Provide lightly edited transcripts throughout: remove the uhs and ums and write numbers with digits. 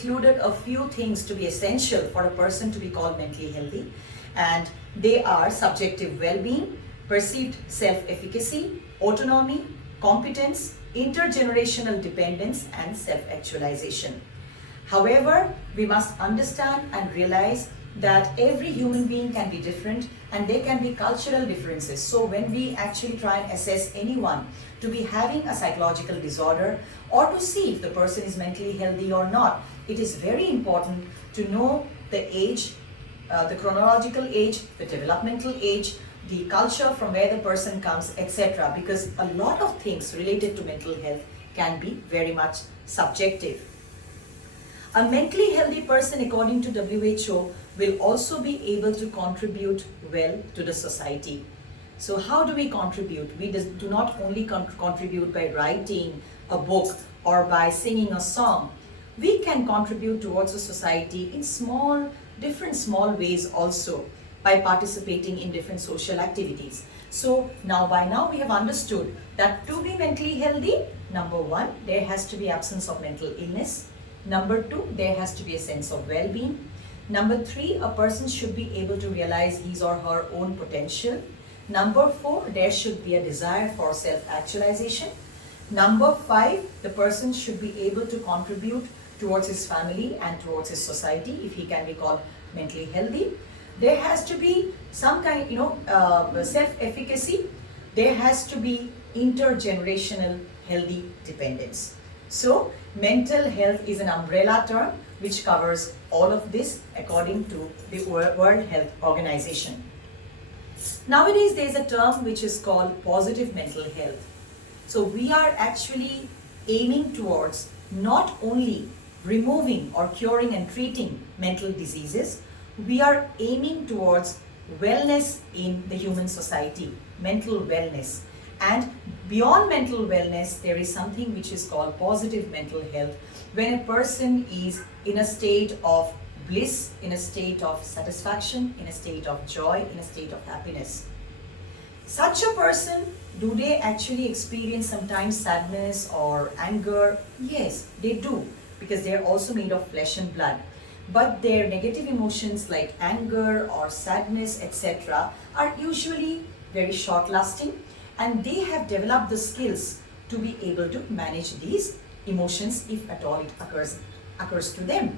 included a few things to be essential for a person to be called mentally healthy, and they are subjective well-being, perceived self-efficacy, autonomy, competence, intergenerational dependence, and self-actualization. However, we must understand and realize that every human being can be different and there can be cultural differences. So when we actually try and assess anyone to be having a psychological disorder or to see if the person is mentally healthy or not, it is very important to know the age, the chronological age, the developmental age, the culture from where the person comes, etc. Because a lot of things related to mental health can be very much subjective. A mentally healthy person, according to WHO, will also be able to contribute well to the society. So how do we contribute? We do not only contribute by writing a book or by singing a song. We can contribute towards a society in different small ways also, by participating in different social activities. So by now we have understood that to be mentally healthy, number one, there has to be absence of mental illness. Number two, there has to be a sense of well-being. Number three, a person should be able to realize his or her own potential. Number four, there should be a desire for self-actualization. Number five, the person should be able to contribute towards his family and towards his society if he can be called mentally healthy. There has to be some kind, self-efficacy. There has to be intergenerational healthy dependence. So, mental health is an umbrella term which covers all of this according to the World Health Organization. Nowadays, there is a term which is called positive mental health. So, we are actually aiming towards not only removing or curing and treating mental diseases, we are aiming towards wellness in the human society, mental wellness. And beyond mental wellness, there is something which is called positive mental health, when a person is in a state of bliss, in a state of satisfaction, in a state of joy, in a state of happiness. Such a person, do they actually experience sometimes sadness or anger? Yes, they do, because they are also made of flesh and blood. But their negative emotions like anger or sadness, etc., are usually very short-lasting, and they have developed the skills to be able to manage these emotions if at all it occurs to them.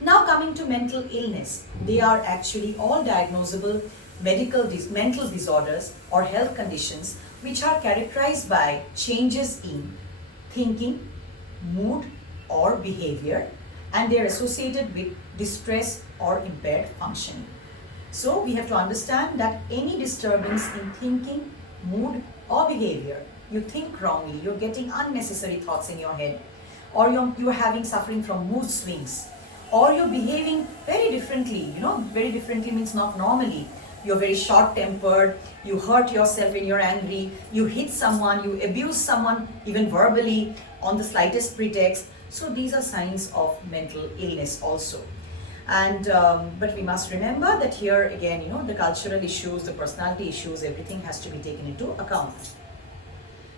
Now coming to mental illness, they are actually all diagnosable mental disorders or health conditions which are characterized by changes in thinking, mood or behavior, and they are associated with distress or impaired functioning. So we have to understand that any disturbance in thinking, mood or behavior, you think wrongly, you're getting unnecessary thoughts in your head, or you're having suffering from mood swings, or you're behaving very differently. Very differently means not normally. You're very short-tempered, you hurt yourself when you're angry, you hit someone, you abuse someone even verbally on the slightest pretext. So these are signs of mental illness also. And but we must remember that here again, the cultural issues, the personality issues, everything has to be taken into account.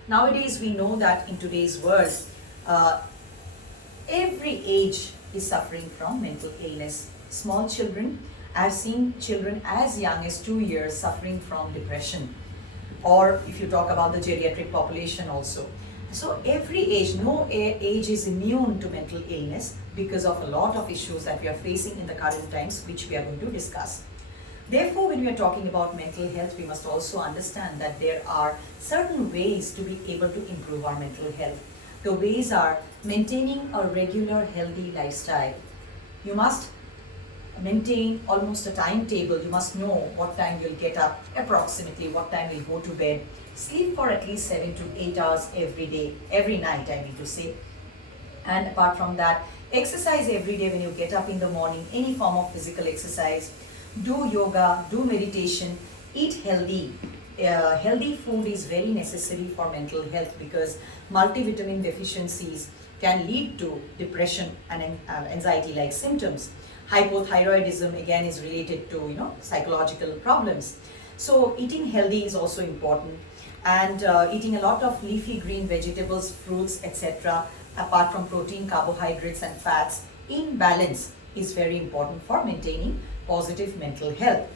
Nowadays, we know that in today's world, every age is suffering from mental illness. Small children, I've seen children as young as 2 years suffering from depression. Or if you talk about the geriatric population also. So every age, no age is immune to mental illness because of a lot of issues that we are facing in the current times, which we are going to discuss. Therefore, when we are talking about mental health, we must also understand that there are certain ways to be able to improve our mental health. The ways are maintaining a regular healthy lifestyle. You must maintain almost a timetable. You must know what time you'll get up, approximately what time you'll go to bed. Sleep for at least 7 to 8 hours every day, every night I mean to say. And apart from that, exercise every day when you get up in the morning, any form of physical exercise. Do yoga, do meditation, eat healthy. Healthy food is very necessary for mental health because multivitamin deficiencies can lead to depression and anxiety-like symptoms. Hypothyroidism again is related to psychological problems. So eating healthy is also important, and eating a lot of leafy green vegetables, fruits, etc. apart from protein, carbohydrates, and fats, in balance is very important for maintaining positive mental health.